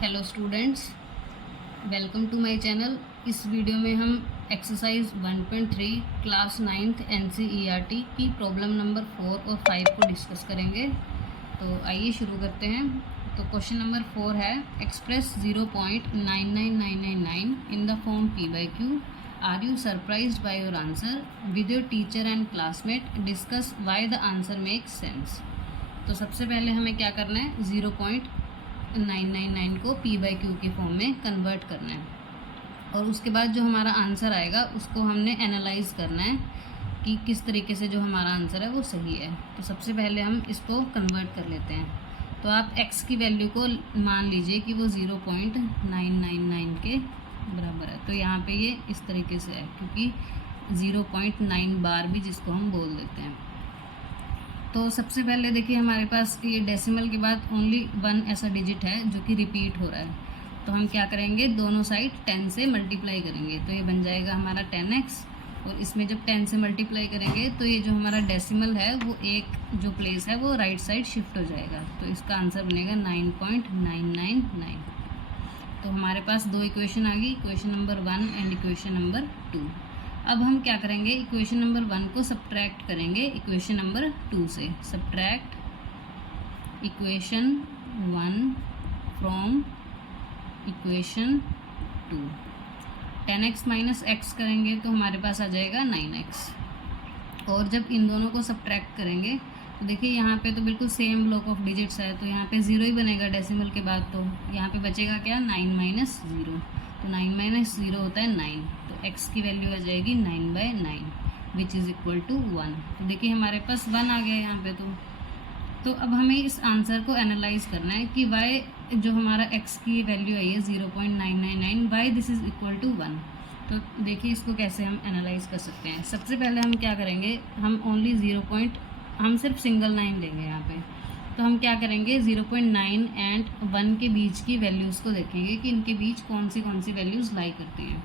Hello students, welcome to my channel. इस video में हम एक्सरसाइज 1.3 क्लास 9th NCERT की प्रॉब्लम नंबर 4 और 5 को डिस्कस करेंगे। तो आइए शुरू करते हैं। तो क्वेश्चन नंबर 4 है, express 0.99999 in the form P/Q। Are you surprised by your answer? With your teacher and classmate discuss why the answer makes sense. तो सबसे पहले हमें क्या करना है, 0.999 को P/Q के फॉर्म में कन्वर्ट करना है और उसके बाद जो हमारा आंसर आएगा उसको हमने एनालाइज करना है कि किस तरीके से जो हमारा आंसर है वो सही है। तो सबसे पहले हम इसको कन्वर्ट कर लेते हैं। तो आप x की वैल्यू को मान लीजिए कि वो 0.999 के बराबर है। तो यहाँ पे ये इस तरीके से है क्योंकि 0.9 बार भी जिसको हम बोल देते हैं। तो सबसे पहले देखिए हमारे पास ये डेसिमल के बाद ओनली 1 ऐसा डिजिट है जो कि रिपीट हो रहा है। तो हम क्या करेंगे, दोनों साइड 10 से मल्टीप्लाई करेंगे। तो ये बन जाएगा हमारा 10x और इसमें जब 10 से मल्टीप्लाई करेंगे तो ये जो हमारा डेसिमल है वो एक जो प्लेस है वो राइट साइड शिफ्ट हो जाएगा। तो इसका आंसर बनेगा 9.999। तो हमारे पास दो इक्वेशन आ गई, equation number 1 and equation number 2। अब हम क्या करेंगे, इक्वेशन नंबर 1 को सब्ट्रैक्ट करेंगे इक्वेशन नंबर 2 से। Subtract equation 1 from equation 2। 10x minus x करेंगे तो हमारे पास आ जाएगा 9x। और जब इन दोनों को सब्ट्रैक्ट करेंगे तो देखिए यहाँ पे तो बिल्कुल सेम ब्लॉक ऑफ डिजिट्स है, तो यहाँ पे 0 ही बनेगा डेसिमल के बाद। तो यहाँ पे बचेगा क्या, 9 माइनस 0। तो 9 माइनस 0 होता है 9। तो x की वैल्यू आ जाएगी 9/9 विच इज़ इक्वल टू 1। तो देखिए हमारे पास 1 आ गया यहाँ पे। तो अब हमें इस आंसर को एनालाइज करना है कि y जो हमारा x की वैल्यू आई है 0.999, why this is equal to 1। तो देखिए इसको कैसे हम एनालाइज कर सकते हैं। सबसे पहले हम क्या करेंगे, हम ओनली हम सिर्फ सिंगल 9 लेंगे यहाँ पे। तो हम क्या करेंगे, 0.9 एंड 1 के बीच की वैल्यूज़ को देखेंगे कि इनके बीच कौन सी वैल्यूज़ लाई करती हैं।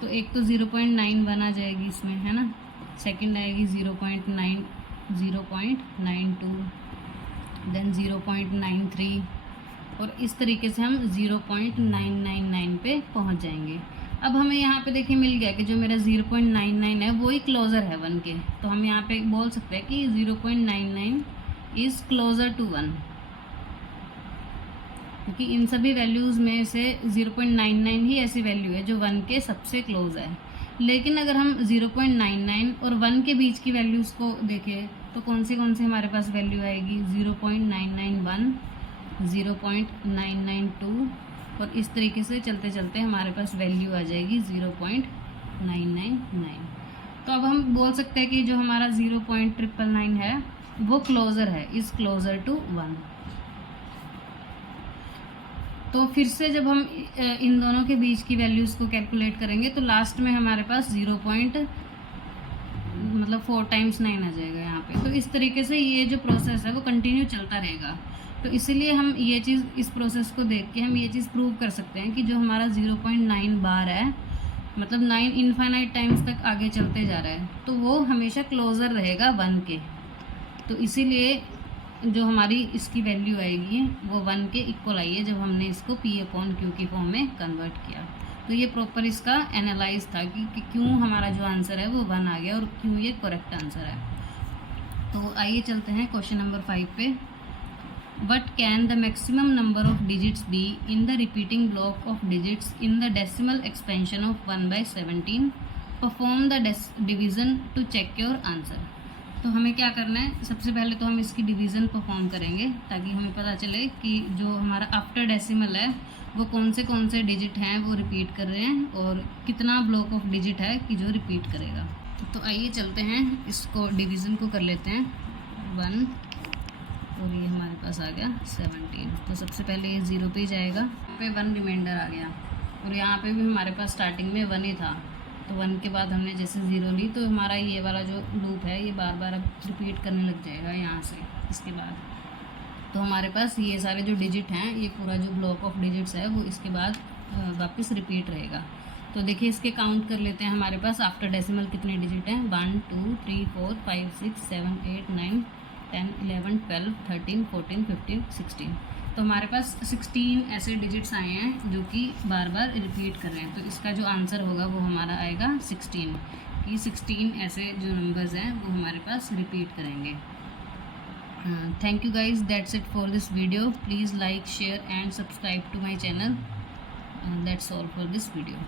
तो एक तो 0.91 आ जाएगी इसमें, है ना। सेकंड आएगी 0.92, देन 0.93 और इस तरीके से हम 0.999 पे पहुंच जाएंगे। अब हमें यहाँ पे देखिए मिल गया कि जो मेरा 0.99 है वो ही क्लोज़र है 1 के। तो हम यहाँ पे बोल सकते हैं कि 0.99 इज़ क्लोज़र टू 1, क्योंकि इन सभी वैल्यूज़ में से 0.99 ही ऐसी वैल्यू है जो 1 के सबसे क्लोज है। लेकिन अगर हम 0.99 और 1 के बीच की वैल्यूज़ को देखें तो कौन सी हमारे पास वैल्यू आएगी, 0.991, 0.992 और इस तरीके से चलते चलते हमारे पास वैल्यू आ जाएगी 0.999। तो अब हम बोल सकते हैं कि जो हमारा 0.999 है वो क्लोज़र है, इज़ क्लोज़र टू 1। तो फिर से जब हम इन दोनों के बीच की वैल्यूज़ को कैलकुलेट करेंगे तो लास्ट में हमारे पास 4 टाइम्स 9 आ जाएगा यहाँ पे। तो इस तरीके से ये जो प्रोसेस है वो कंटिन्यू चलता रहेगा। तो इसीलिए हम ये चीज़, इस प्रोसेस को देख के हम ये चीज़ प्रूव कर सकते हैं कि जो हमारा 0.9 बार है, मतलब 9 इनफाइनाइट टाइम्स तक आगे चलते जा रहा है, तो वो हमेशा क्लोज़र रहेगा 1 के। तो इसीलिए जो हमारी इसकी वैल्यू आएगी वो 1 के इक्वल आई है जब हमने इसको P/Q की फॉर्म में कन्वर्ट किया। तो ये प्रॉपर इसका एनालाइज था कि क्यों हमारा जो आंसर है वो 1 आ गया और क्यों ये करेक्ट आंसर है। तो आइए चलते हैं क्वेश्चन नंबर 5 पे। What can the maximum number of digits be in the repeating block of digits in the decimal expansion of 1/17? Perform the division to check your answer। तो हमें क्या करना है, सबसे पहले तो हम इसकी डिवीज़न परफॉर्म करेंगे ताकि हमें पता चले कि जो हमारा आफ्टर डेसिमल है वो कौन से डिजिट हैं वो रिपीट कर रहे हैं और कितना ब्लॉक ऑफ डिजिट है कि जो रिपीट करेगा। तो आइए चलते हैं, इसको डिवीज़न को कर लेते हैं। 1 और ये हमारे पास आ गया 17। तो सबसे पहले ये 0 पे ही जाएगा, यहाँ पे 1 रिमाइंडर आ गया और यहाँ पे भी हमारे पास स्टार्टिंग में 1 ही था। तो 1 के बाद हमने जैसे 0 ली तो हमारा ये वाला जो लूप है ये बार बार अब रिपीट करने लग जाएगा यहाँ से इसके बाद। तो हमारे पास ये सारे जो डिजिट हैं, ये पूरा जो ब्लॉक ऑफ डिजिट्स है वो इसके बाद वापस रिपीट रहेगा। तो देखिए इसके काउंट कर लेते हैं, हमारे पास आफ्टर डेसिमल कितने डिजिट हैं, 1 2 3 4 5 6 7 8 9 10 11 12 13 14 15 16। तो हमारे पास 16 ऐसे डिजिट्स आए हैं जो कि बार बार रिपीट कर रहे हैं, तो इसका जो आंसर होगा वो हमारा आएगा 16, कि 16 ऐसे जो नंबर्स हैं वो हमारे पास रिपीट करेंगे। Thank you guys, that's it for this video. Please like, share and subscribe to my channel. That's all for this video.